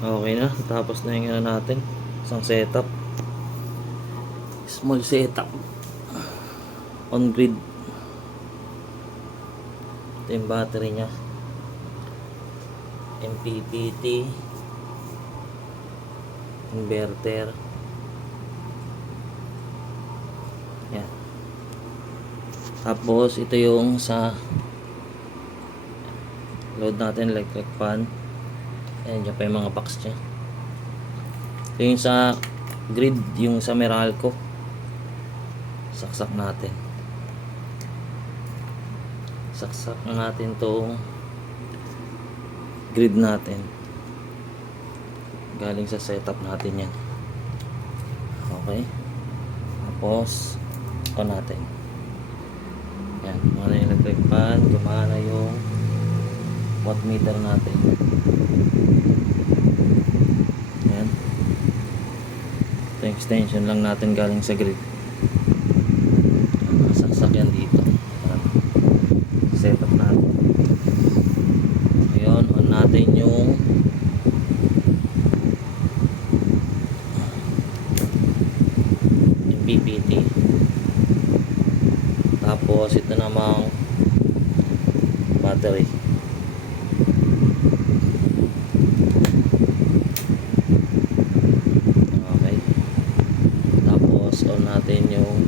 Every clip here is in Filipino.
Okay na, tapos na yung ano natin, isang setup, small setup on grid. Ito yung battery nya, MPPT inverter. Yan. Tapos ito yung sa load natin, electric fan. Ayan, dyan pa yung mga box nya. Ito yung sa grid, yung sa Meralco. Saksak natin. Saksak natin tong grid natin. Galing sa setup natin yan. Okay. Tapos on natin. Yan, gumana yung electric fan, gumana yung watt meter natin. Yan. Ito yung extension lang natin galing sa grid. Saksak yan dito. Setup natin. Ngayon, on natin yung PPT. Tapos ito namang battery. Okay. Tapos on natin yung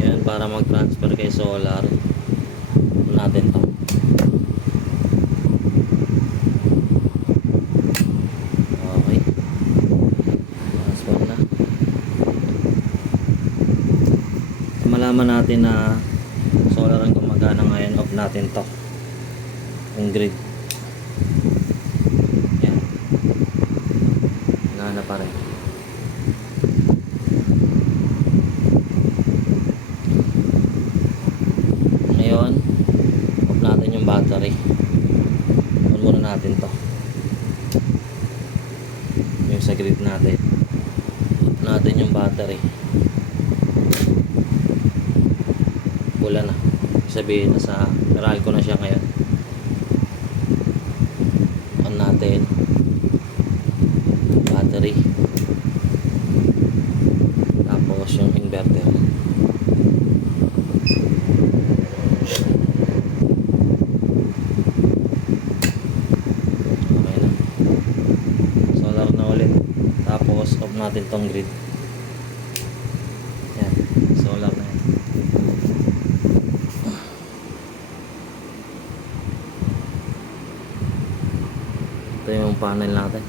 yan, para mag-transfer kay solar. On natin to. Malaman natin na solar ang gumagana ngayon, off natin to yung grid. Yan, gana pa rin. Ngayon off natin yung battery. On muna natin to yung sa grid natin. Off natin yung battery. Wala na, sabihin na sa Meralco na siya ngayon. On natin battery, tapos yung inverter. Okay na, solar na ulit. Tapos off natin tong grid. Yan, solar na yan. Ito yung panel natin.